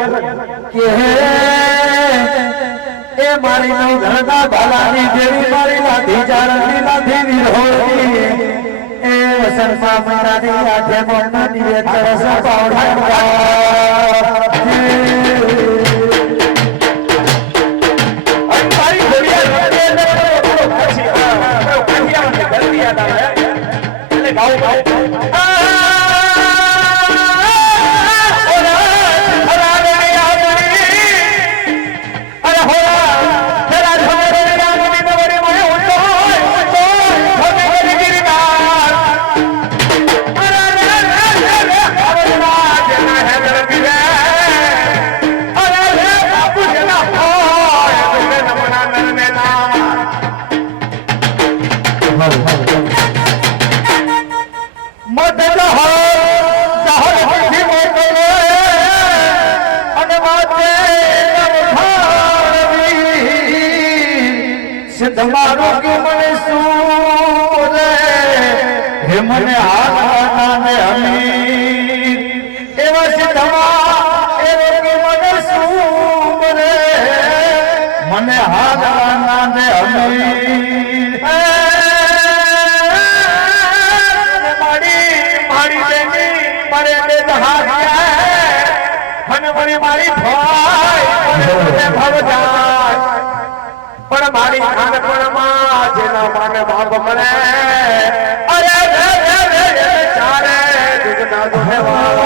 કે એ મારી નો ઘરના બાલાની દેવી મારી લાધી ચારણની લાધી વિરોધી એ વસંતમાં મૈરાની આઠે મોરના દિવે તરસ પાવડા મારી ખોડિયા એટલે ગાઉં તમારો કે મને શું રે હે મને આના ને અમી એવા સિદ્ધમાં એવો કે મને શું રે મને આના ને અમી મારી દેવી મારે બે જહાજ અને મારી ભાઈ ભવજા પણ મારી ખાનપણમાં જેના માને બાપ મળે અરે ચારે દુગના દુહેવા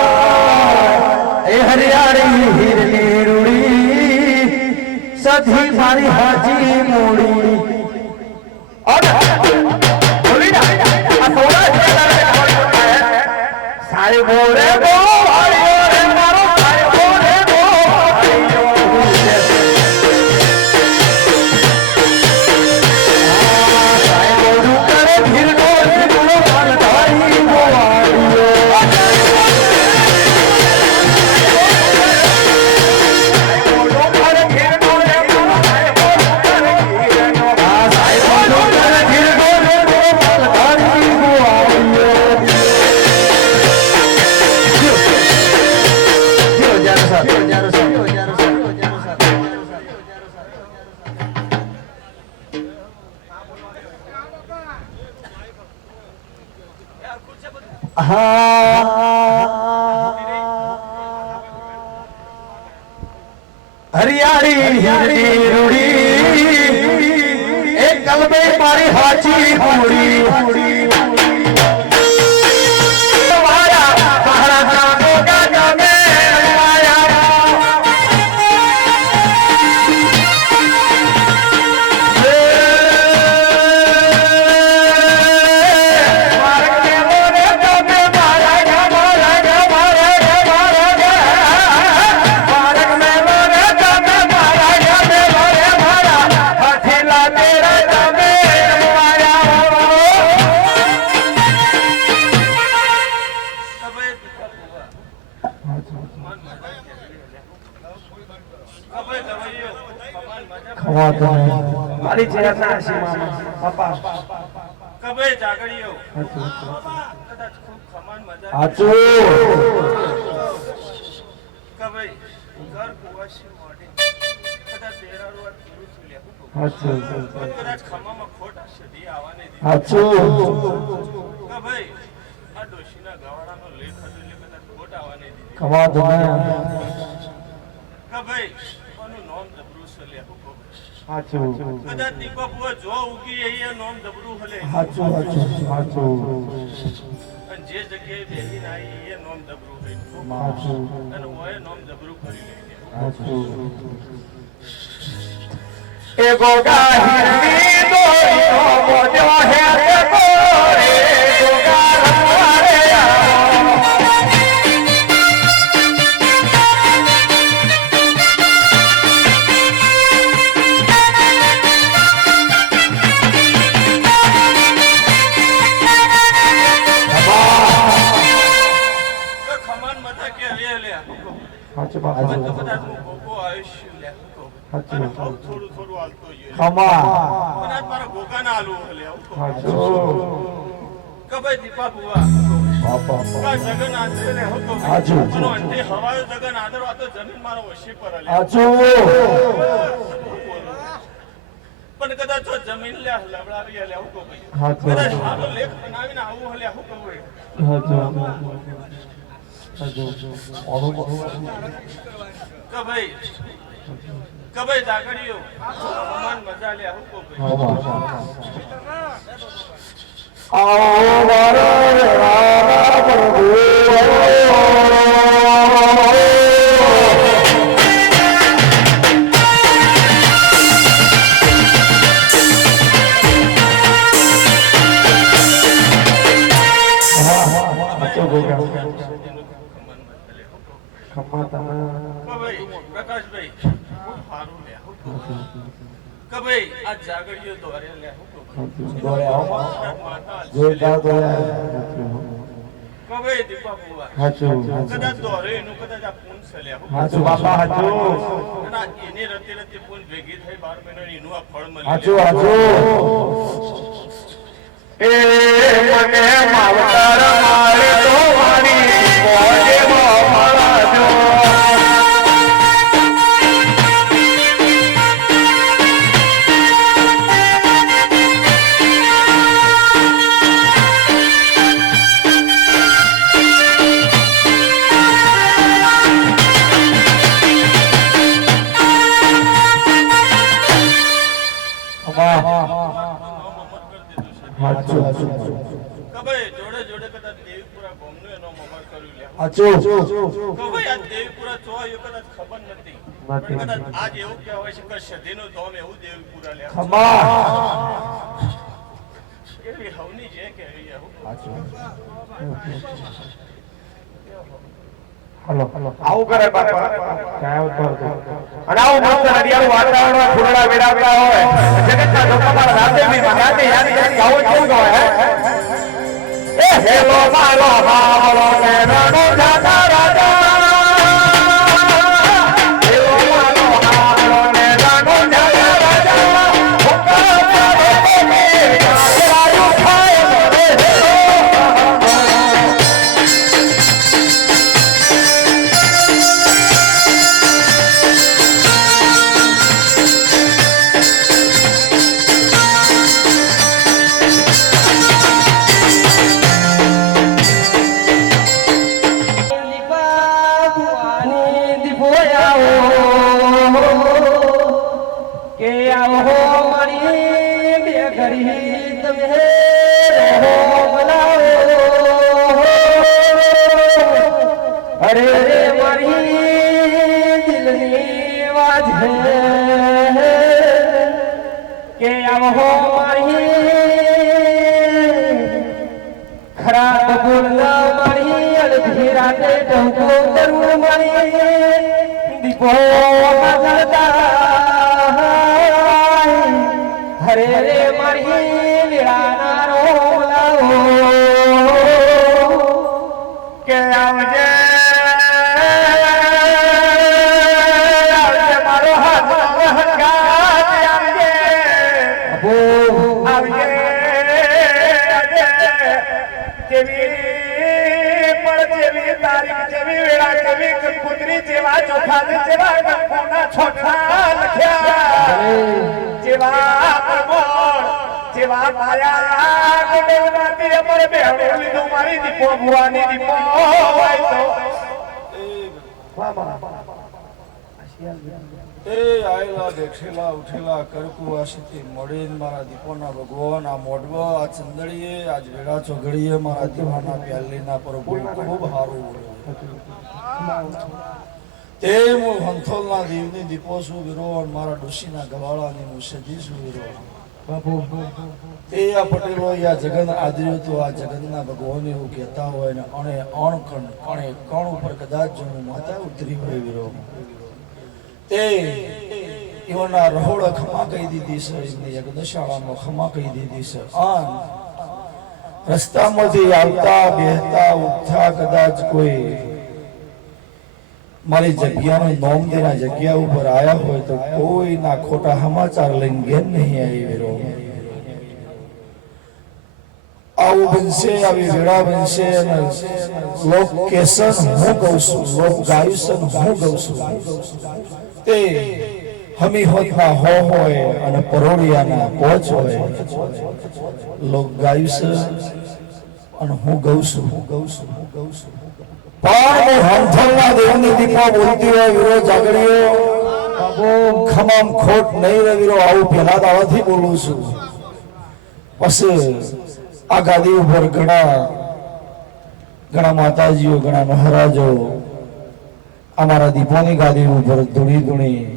એ હરિયાળી હીરની રૂડી સધી મારી હાજી મૂડી બોલી ના આ થોડા સાહેબ રે બો મારો સાહેબ રે બો ધીર હરિયાળી રૂડી એ કલબે મારી હાચી કુડી મારી ચેરના સીમા બાપા કબે જાગડીઓ કદાચ ખૂબ ખમાન મજા હાચો કબે ઘર કુવાસી મોડે કદાચ દેરારો પૂરું સુલ્યા હાચો કદાચ ખમામાં ખોટા સદી આવવાને દી હાચો કબે આ ડોશીના ગવાડાનો લેખ હતો એટલે કદાચ ખોટ આવવાને દી ખવા દો કબે આનું નામ જબરું સુલ્યા હાચો કદાચ દીપા જો ઉગી અહીંયા નામ જબરું હલે હાચો હાચો અને જે જગ્યાએ બેહીને આવી એ નામ જબરું હે હાચો અને ઓય નામ જબરું કરી લે હાચો એ ગોગા હિરવી દોયો મોજો હે તે કોરે ગોગા રમવારે હાચો બાપા તો કદાચ હું ગોગો આયુષ્ય લે હાચો થોડું થોડું હાલતો ગયો ખમા કદાચ મારા ગોગાના આલુ હલે હાચો કબે દીપા બુવા બાપા કા જગન આદરે ને હતો હાચો પણ અંતે હવાયો જગન આદરો આ તો જમીન મારો વશી પર હલે હાચો પણ કદાચ જો જમીન લે લબડાવી હલે હું કહું હાચો કદાચ આનો લેખ બનાવીને આવું હલે હું કહું હાચો કબે જાગડીઓ મન મજા લે હું કહું આવો મારો રામ પ્રભુ પ્રકાશભાઈ સારું લે કબે આ જાગડીઓ દોરે લે દોરે આવો જોરદાર દોરે કબે દીપા બુવા હાચો કદાચ દોરે એનું કદાચ આ પૂન છે લે હાચો બાપા હાચો અને એની રતે રતે પૂન ભેગી થઈ 12 મહિનાની એનું આ ફળ મળે હાચો હાચો એ મને માવતર મારે તો વાણી મોજે મારા જો હાચો કબે જોડે જોડે કદાચ દેવીપુરા ગામનું એનો મમર કર્યું લે હાચો કબે આ દેવીપુરા જોયો કદાચ ખબર નથી કદાચ આજ એવું કહેવાય છે કે સદીનું ધોમ એવું દેવીપુરા લે ખમા એવી હવની જે કે એવું હાચો હાલો આવું કરે બાપા કાયો તો અને આવું મસ્ત હરિયાળું વાતાવરણ ફૂલડા વેડાવતા હોય જગતના લોકોમાં રાધેવી મહારાજે યાદ કરી આવું કેવું હોય એ હેલો માલો હાલો ને રણો જાતા રાજા હેલો માલો હાલો ને રણો જાતા રાજા હુકા મારો કે રાયો ખાય રે અરે રે મારી દિલની વાત હે કે આવો મારી ખરાબ બોલના મારી અડધી રાતે ટહુકો તરુણ મારી દીપો મગલતા હરે રે મારી લીળાના રોમ લાવો કે આવજે મારો હાથ હંગાત આવજે આવજે જેવી પણ જેવી તારીખ જેવી વેળા જેવી કુંદરી જેવા ચોખા જેવા કંકુના છોટલા લખ્યા જેવા પ્રમોળ જેવા માયા ગોડેવનાથી અમારે બેહડું લીધું મારી દીપો ભુવાની દીપો હોય તો એ આયેલા બેઠેલા ઉઠેલા કરકુ આશીથી મળીને મારા દીપોના ભગવાન આ મોઢવો આ ચંદડીએ આજ વેળા ચોઘડીએ મારા દીવાના પ્યાલીના પર ખૂબ સારું તે હું હંથોલના દેવની દીપો છું વીરો અને મારા ડોશીના ગવાળાની હું સજી છું વીરો તે આ પટેલો આ જગન આદર્યો તો આ જગનના ભગવાન એવું કહેતા હોય ને અણે અણ કણ કણે કણ ઉપર કદાચ જો માતા ઉતરી હોય વીરો તે એઓના રહોડા ખમા કહી દીધી છે એમની યજ્ઞશાળામાં ખમા કહી દીધી છે આન રસ્તામાંથી આવતા બેહતા ઉઠતા કદાચ કોઈ મારી જગ્યાનું નોમ દેના જગ્યા ઉપર આયા હોય તો કોઈના ખોટા સમાચાર લઈને ઘેર નહીં આવી વેરો આવું બનશે આવી વેળા બનશે અને લોક કેસન હું કહું છું લોક ગાયુસન હું કહું છું તે હમી હોતના હોય અને પરોડિયાના પોચ હોય લોક ગાયુસન અને હું ગઉં છું પણ હંથલના દેવની દીપો બોલતી હોય વીરો જાગડીઓ ખમામ ખોટ નહીં રે વીરો આવું પહેલા દાવાથી બોલું છું પછી આ ગાદી ઉપર ઘણા માતાજીઓ ઘણા મહારાજો અમારા દીપોની ગાદી ઉપર ધૂણી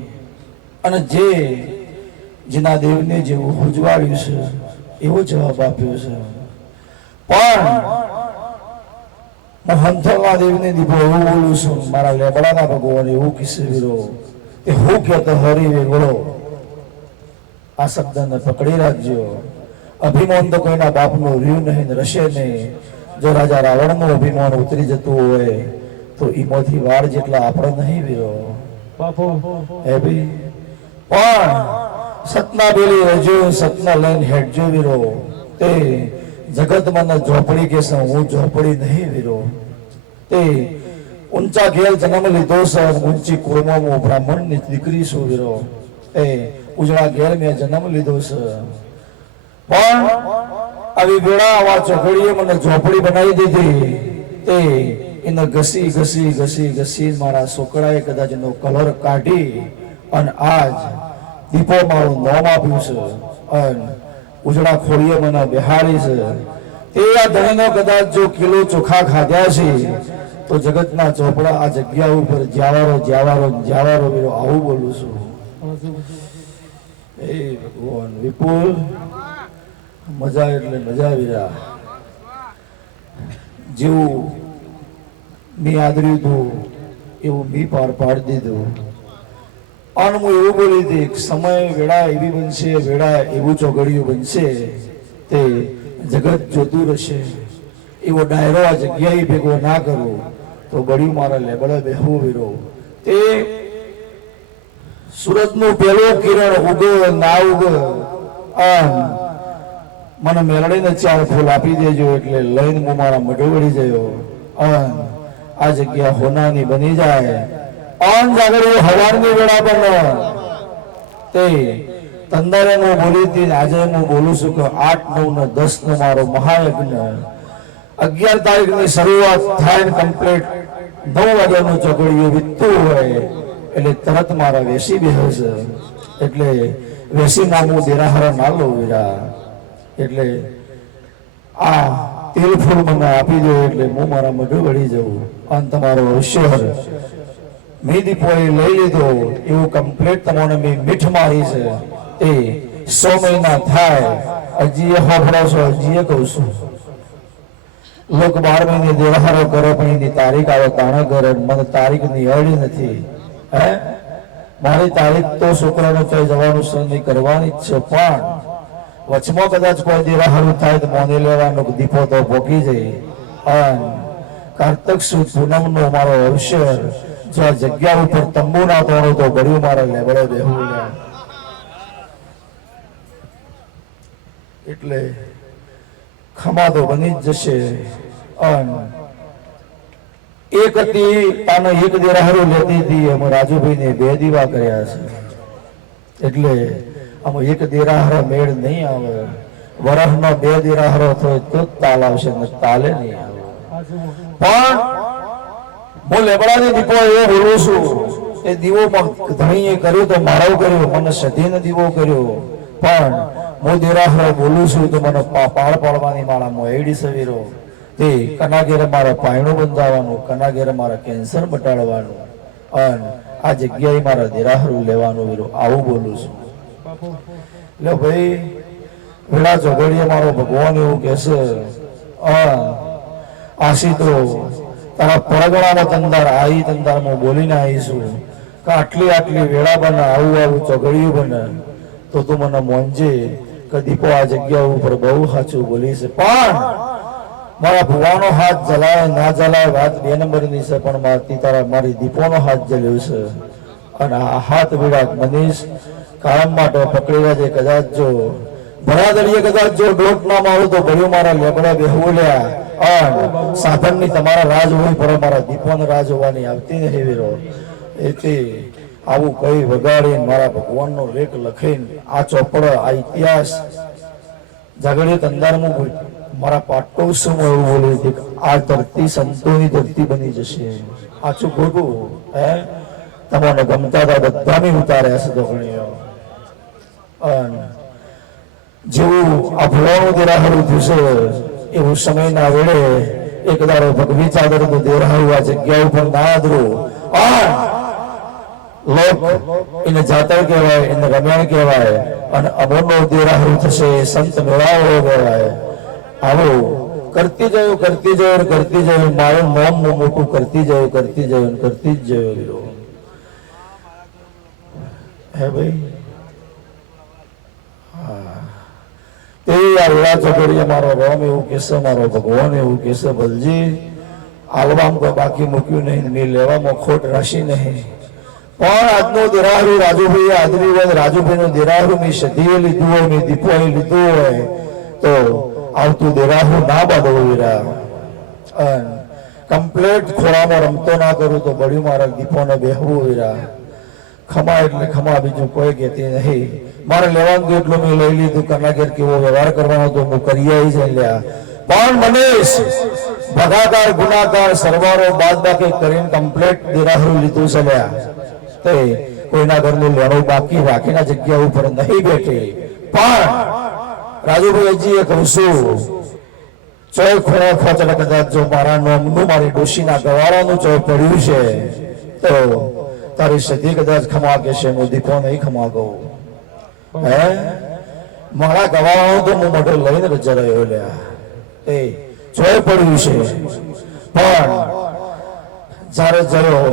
અને જેના દેવને જેવું ઉજવાડ્યું છે એવો જવાબ આપ્યો છે પણ હું હંથલના દેવને દીપો એવું બોલું છું મારા લેબડાના ભગવાન એવું કિસ્સે વીરો એ હું કહેતો હરી વે બોલો આ શબ્દને પકડી રાખજો અભિમાન તો કોઈના બાપનું રહ્યું નહીં રશે નહીં જો રાજા રાવણનું અભિમાન ઉતરી જતું હોય તો ઈમાંથી વાર જેટલા આપણે નહીં વીરો બાપુ હે ભાઈ પણ સતના બોલી રહેજો સતના લઈને હેડજો વીરો તે જગત મને ઝોપડી કે હું ઝોપડી નહીં વીરો તે ઊંચા ઘેર જન્મ લીધો છે ઊંચી કુળમાં બ્રાહ્મણની દીકરી છું વીરો એ ઉજળા ઘેર મેં જન્મ લીધો છે પણ આવી વેળા આવા ચોકડીએ મને ઝોપડી બનાવી દીધી તે એને ઘસી મારા છોકરાએ કદાચ એનો કલર કાઢી અને આજ દીપો મારું નામ આપ્યું છે અને ઉજળા ખોડીએ મને બેહાડી છે તે આ ધણીનો કદાચ જો કિલો ચોખા ખાધ્યા છે તો જગતના ચોપડા આ જગ્યા ઉપર જ્યાવારો વીરો આવું બોલું છું એ ભગવાન વિપુલ મજા એટલે મજા વીરા જેવું મેં આદર્યું હતું એવું મેં પાર પાડી દીધું અને હું એવું બોલી હતી સમય વેળા એવી બનશે વેળા એવું ચોગડિયું બનશે તે જગત જોતું રહેશે એવો ડાયરો આ જગ્યાએ ભેગો ના કરું તો બળ્યું મારા લેબડે બેહવું વીરો તે સુરતનું પેલું કિરણ ઉગે ના ઉગે મને મેલડીને 4 ફૂલ આપી દેજો એટલે લઈને હું મારા મઢો વળી ગયો આ જગ્યા હોનાની બની જાય ઓન જાગડી હવારની વેળા પર તે તંદરે હું બોલી હતી આજે હું બોલું છું કે 8, 9 ને 10 નો મારો મહાયજ્ઞ 11 તારીખની શરૂઆત થાય ને કમ્પ્લીટ 9 વાગ્યાનું ચોકડીયું વીતતું હોય એટલે તરત મારા વેસી બેસે એટલે વેસીમાં હું દેરાહારા ના લઉં વીરા એટલે આ તેલ ફૂલ મને આપી દો એટલે હું મારા મઢે વળી જવું અને તમારો હોશિયાર મેં દીપો લઈ લીધો એવું કમ્પ્લીટ તમને મેં મીઠ મારી છે એ 100 મહિના થાય હજી એ હોફળો છો હજી એ કહું છું લોક 12 મહિને દેવહારો કરે પણ એની તારીખ આવે તાણે કરે મને તારીખ નિહાળી નથી હે મારી તારીખ તો છોકરાનો ચાઈ જવાનું નહીં કરવાની જ છે પણ વચમાં કદાચ કોઈ દેવાહારું થાય તો મોને લેવાનો દીપો તો ભોગી જાય અને કાર્તક સુદ પૂનમનો મારો અવસર જો આ જગ્યા ઉપર તંબુ ના તોડો તો ગળ્યું મારા લેબડે બેહવું એટલે ખમા તો બની જ જશે અને એક હતી તાનો એક દેરાહારું લેતી હતી અમે રાજુભાઈને 2 દીવા કર્યા છે એટલે આમાં એક દેરાહારો મેળ નહીં આવે વરસનો 2 દેરાહારો થાય તો જ તાલ આવશે ને તાલે નહીં આવે પણ હું લેબડાની દીપો એવો બોલું છું એ દીવો ધણીએ કર્યો તો મારો કર્યો મને સધીને દીવો કર્યો પણ હું દેરાહારો બોલું છું તો મને પાળ પાડવાની મારા મોયડી સવીરો તે કનાગેરે મારા પાયણું બંધાવવાનું કનાગેરે મારા કેન્સર મટાડવાનું અને આ જગ્યાએ મારા દેરાહારું લેવાનું વીરો આવું બોલું છું એટલે ભાઈ વેળા ચોગડીએ મારો ભગવાન એવું કહેશે આશી તો તારા પરગણામાં તંદાર આવી તંદારમાં બોલીને આવીશું કે આટલી આટલી વેળા બને આવું ચોગડિયું બને તો તું મને મોંજે કે દીપો આ જગ્યા ઉપર બહુ સાચું બોલી છે પણ મારા ભુવાનો હાથ જલાય ના જલાય વાત 2 નંબરની છે પણ મારી દીપોનો હાથ જલ્યો છે અને આ હાથ વિડાક મનીષ કાયમ માટે પકડી રહેજે કદાચ જો બરાદરીએ કદાચ જો ડોટ ના મારું તો ભર્યું મારા લેબડા બેહુલ્યા અને સાધનની તમારા રાજ હોય પર મારા દીપોને રાજ હોવાની આવતી નહીં વીરો એથી આવું કઈ વગાડીને મારા ભગવાનનો લેખ લખીને આ ચોપડો આ ઇતિહાસ જાગડીત અંધારમાં મારા પાટોત્સવમાં એવું બોલે છે કે આ ધરતી સંતોની ધરતી બની જશે આછું ખોટું હે તમને ગમતા હતા બધાને ઉતાર્યા છે તો ઘણીઓ અને જેવું આ ભુવાનું દેરાહારું થશે એવું સમયના વેળે એક દાડો ભગવી ચાદરનું દેરાહારું આ જગ્યા ઉપર ના આદરું લોક એને જાતર કહેવાય એને રમ્યાણ કહેવાય અને અમરનો દેરાહારું થશે સંત મેળાવડો કહેવાય આવો કરતી જયો મારું નામ મોટું કરતી જયો કરતી જ જયો હે ભાઈ તે આ વેળા ચોકડીએ મારો રોમ એવું કહેશે મારો ભગવાન એવું કહેશે ભલજી આલવામાં કોઈ બાકી મૂક્યું નહીં મેં લેવામાં ખોટ રાશી નહીં પણ આજનો દેરાહારું રાજુભાઈ આદરી હોય રાજુભાઈનું દેરાહારું મેં સધીએ લીધું હોય મેં દીપોએ લીધું હોય તો આવતું દેરાહું ના બાંધો વીરા કમ્પ્લેટ ખોળામાં રમતો ના કરું તો બળ્યું મારા દીપોને બેહવું વીરા ખમા એટલે ખમા બીજું કોઈ કહેતી નહીં મારે લેવાનું એટલું મેં લઈ લીધું કનાગેર કેવો વ્યવહાર કરવાનો તો હું કરી આવી છે લ્યા પણ મનીષ ભગાકાર ગુનાકાર સરવારો બાદ બાકી કરીને કમ્પ્લેટ દેરાહું લીધું છે લ્યા તે કોઈના ઘરનું લેણું બાકી રાખીના જગ્યા ઉપર નહીં બેઠી પણ રાજુભાઈ હજી કહું છું ચોય ખોળા ખોચડે કદાચ જો મારા નોમનું મારી ડોશીના ગવારાનું ચોય પડ્યું છે તો તારી સધી કદાચ ખમા કહેશે હું દીપો નહીં ખમા કહું હે મારા ગવારાનું તો હું મોઢે લઈને રજા રહ્યો લ્યા એ ચોય પડ્યું છે પણ જ્યારે જયો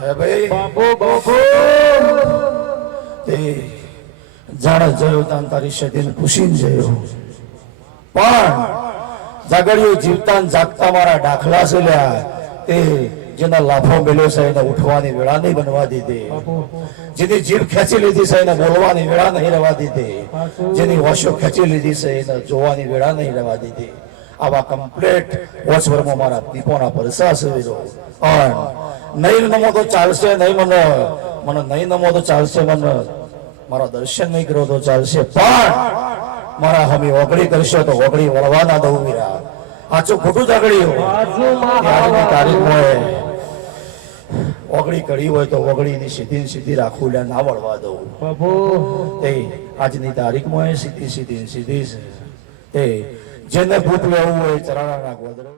હે ભાઈ તે જાણે જયો તાન તારી સદીને પૂછીને જયો પણ જાગડ્યો જીવતા જાગતા મારા દાખલા છે લ્યા તે જેના લાફો મેળ્યો છે એને ઉઠવાની વેળા નહીં બનવા દીધી જેની જીભ ખેંચી લીધી છે એને બોલવાની વેળા નહીં રહેવા દીધી જેની હોશો ખેંચી લીધી છે એને જોવાની વેળા નહીં રહેવા દીધી આવા કમ્પ્લેટ વોચવરમાં મારા દીપોના પરસા છે વીરો નહીં નમો તો ચાલશે નહીં મને નહીં નમો તો ચાલશે મને મારા દર્શન નહીં કરો તો ચાલશે પણ મારા હમી ઓગળી કરશો તો ઓગળી વળવાના દઉં વીરા આચું ખોટું જાગડ્યું આજની તારીખમાં ઓગળી કરી હોય તો ઓગળીની સીધી રાખું લે ના વળવા દઉં તે આજની તારીખમાં સીધી છે તે જેને ભૂત લેવું હોય ચરાણા ગોદરો